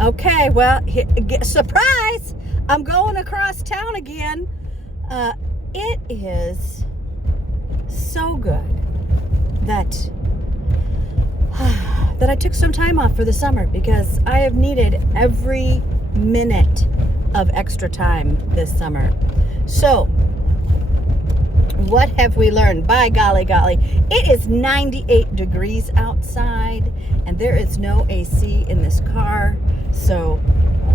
Okay, well, surprise! I'm going across town again. It is so good that I took some time off for the summer because I have needed every minute of extra time this summer. So, what have we learned? By golly, it is 98 degrees outside and there is no AC in this car. So,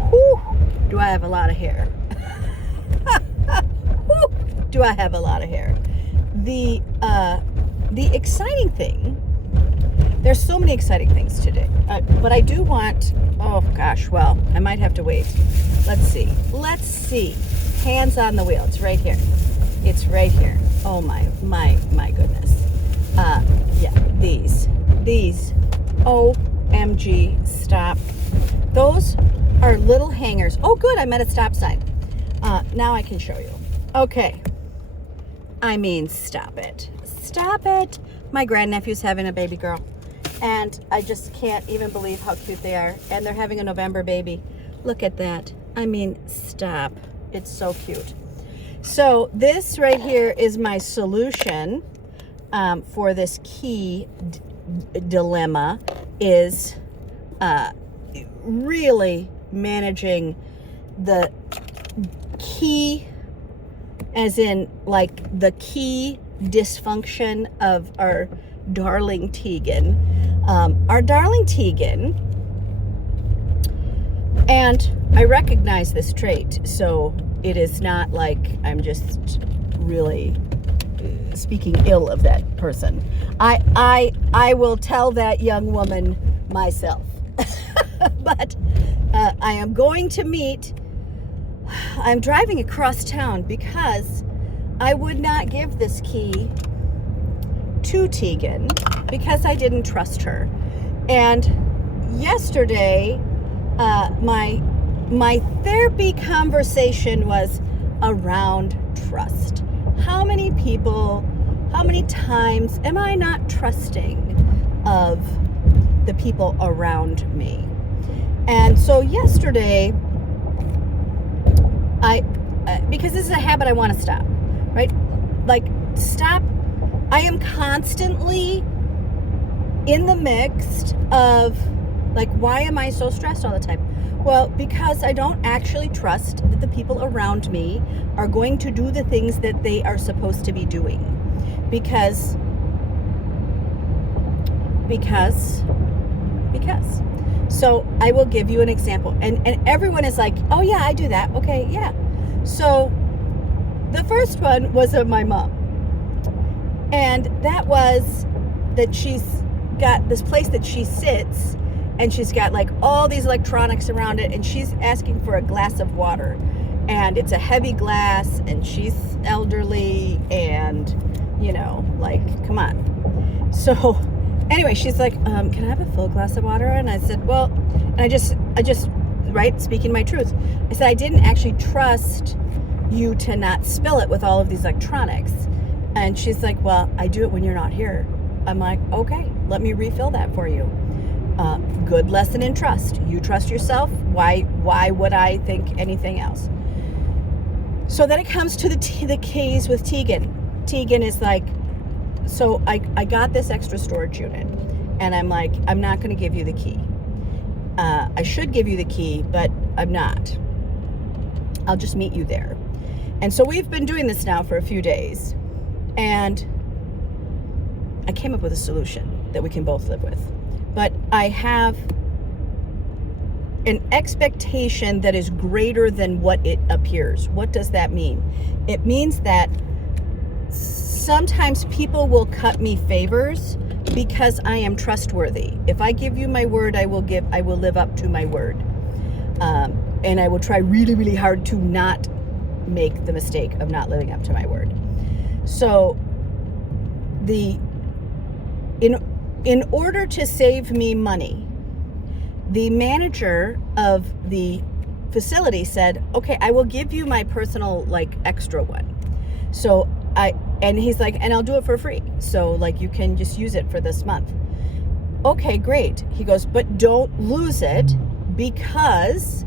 whew, do I have a lot of hair? Whew, do I have a lot of hair? The exciting thing, there's so many exciting things today, but I do want, oh gosh, well, I might have to wait. Let's see. Hands on the wheel. It's right here. Oh my goodness. Yeah, these. OMG, stop. Those are little hangers. Oh, good, I'm at a stop sign. Now I can show you. Okay. I mean, stop it. My grandnephew's having a baby girl. And I just can't even believe how cute they are. And they're having a November baby. Look at that. I mean, stop. It's so cute. So this right here is my solution for this key dilemma is really managing the key, as in like the key dysfunction of our darling Tegan. Our darling Tegan, and I recognize this trait, so it is not like I'm just really speaking ill of that person. I will tell that young woman myself. But I am going to meet, I'm driving across town because I would not give this key to Tegan because I didn't trust her. And yesterday, my therapy conversation was around trust. How many times am I not trusting of the people around me? And so yesterday, because this is a habit I want to stop, right? Like, stop. I am constantly in the mix of, like, why am I so stressed all the time? Well, because I don't actually trust that the people around me are going to do the things that they are supposed to be doing. Because. So I will give you an example. And everyone is like, oh yeah, I do that. Okay, yeah. So the first one was of my mom. And that was that she's got this place that she sits, and she's got like all these electronics around it, and she's asking for a glass of water. And it's a heavy glass, and she's elderly, and, you know, like, come on. So anyway, she's like, can I have a full glass of water? And I said, well, and I just, right, speaking my truth. I said, I didn't actually trust you to not spill it with all of these electronics. And she's like, well, I do it when you're not here. I'm like, okay, let me refill that for you. Good lesson in trust. You trust yourself. Why would I think anything else? So then it comes to the keys with Tegan. Tegan is like, so I got this extra storage unit, and I'm like, I'm not going to give you the key. I should give you the key, but I'm not. I'll just meet you there. And so we've been doing this now for a few days, and I came up with a solution that we can both live with. But I have an expectation that is greater than what it appears. What does that mean? It means that sometimes people will cut me favors because I am trustworthy. If I give you my word, I will live up to my word. And I will try really, really hard to not make the mistake of not living up to my word. So in order to save me money, the manager of the facility said, okay, I will give you my personal, like, extra one. So and he's like, and I'll do it for free. So, like, you can just use it for this month. Okay, great. He goes, but don't lose it. because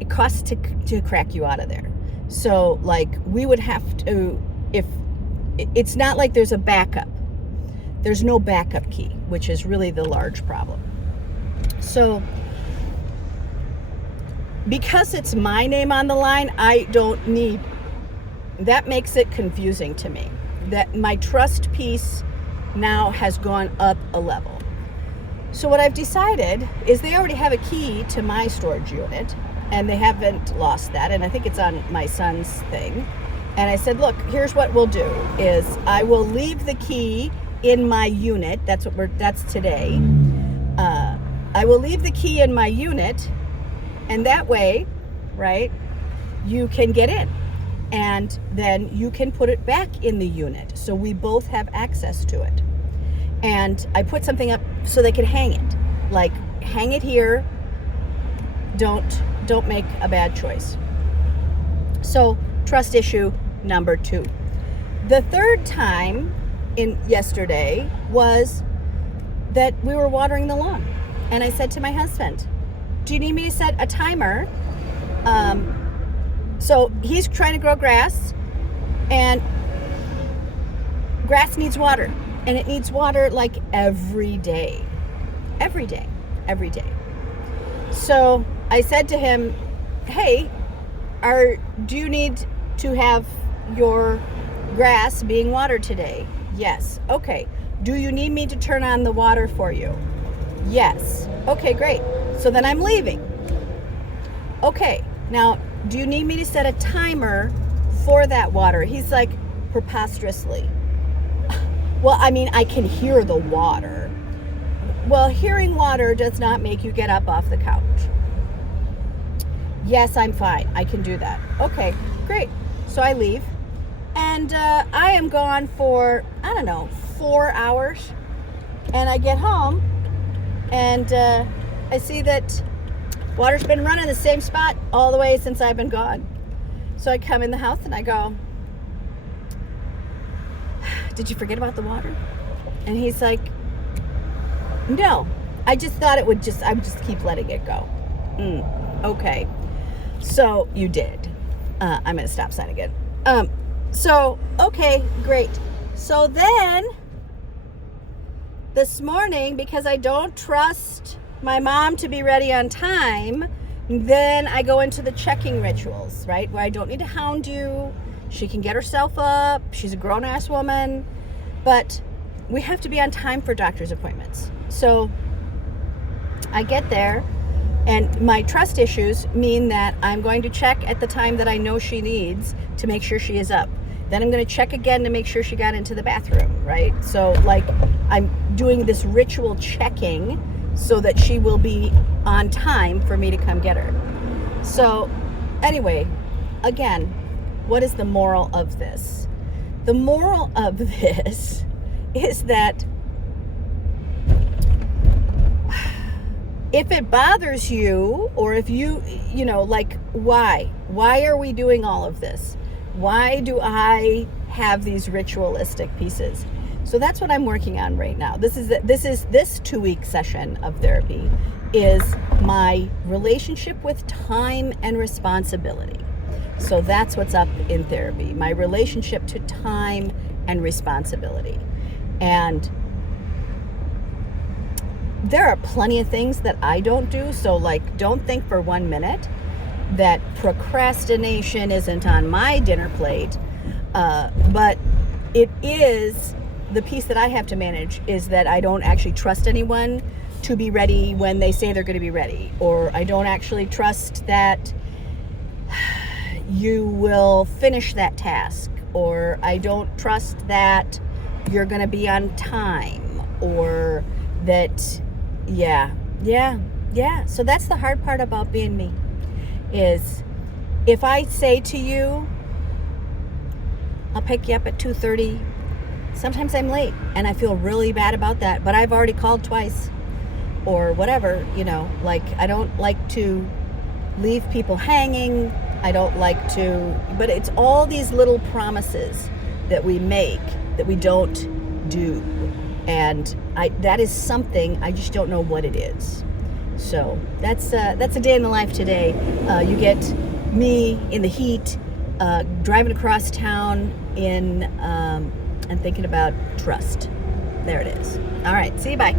it costs to crack you out of there. So like we would have to, if it's not like there's a backup, there's no backup key, which is really the large problem. So because it's my name on the line, I don't need, that makes it confusing to me. That my trust piece now has gone up a level. So what I've decided is they already have a key to my storage unit, and they haven't lost that, and I think it's on my son's thing. And I said, look, here's what we'll do is I will leave the key in my unit. That's today. I will leave the key in my unit, and that way, right, you can get in, and then you can put it back in the unit, so we both have access to it. And I put something up so they can hang it, like hang it here. Don't make a bad choice. So trust issue number 2. The third time yesterday was that we were watering the lawn, and I said to my husband, do you need me to set a timer? So he's trying to grow grass, and grass needs water, and it needs water like every day. So I said to him, hey, do you need to have your grass being watered today? Yes. Okay. Do you need me to turn on the water for you? Yes. Okay, great. So then I'm leaving. Okay. Now, do you need me to set a timer for that water? He's like, preposterously. Well, I mean, I can hear the water. Well, hearing water does not make you get up off the couch. Yes, I'm fine. I can do that. Okay, great. So I leave, and I am gone for, 4 hours. And I get home, and I see that water's been running the same spot all the way since I've been gone. So I come in the house and I go, did you forget about the water? And he's like, no, I just thought I would just keep letting it go. Okay. So you did. I'm at a stop sign again. So, okay, great. So then this morning, because I don't trust my mom to be ready on time, then I go into the checking rituals, right? Where I don't need to hound you. She can get herself up. She's a grown-ass woman. But we have to be on time for doctor's appointments. So I get there, and my trust issues mean that I'm going to check at the time that I know she needs to make sure she is up. Then I'm going to check again to make sure she got into the bathroom, right? So like I'm doing this ritual checking so that she will be on time for me to come get her. So anyway, again, what is the moral of this? The moral of this is that if it bothers you, or if you like, why are we doing all of this? Why do I have these ritualistic pieces? So that's what I'm working on right now. This 2-week session of therapy is my relationship with time and responsibility. So that's what's up in therapy, my relationship to time and responsibility. And there are plenty of things that I don't do. So like, don't think for 1 minute that procrastination isn't on my dinner plate. But it is, the piece that I have to manage is that I don't actually trust anyone to be ready when they say they're going to be ready. Or I don't actually trust that you will finish that task. Or I don't trust that you're going to be on time. Or that, yeah. So that's the hard part about being me, is if I say to you, I'll pick you up at 2:30, sometimes I'm late and I feel really bad about that, but I've already called twice or whatever, like I don't like to leave people hanging. I don't like to, but it's all these little promises that we make that we don't do. And that is something, I just don't know what it is. So that's a day in the life today. You get me in the heat, driving across town and thinking about trust. There it is. All right, see you, bye.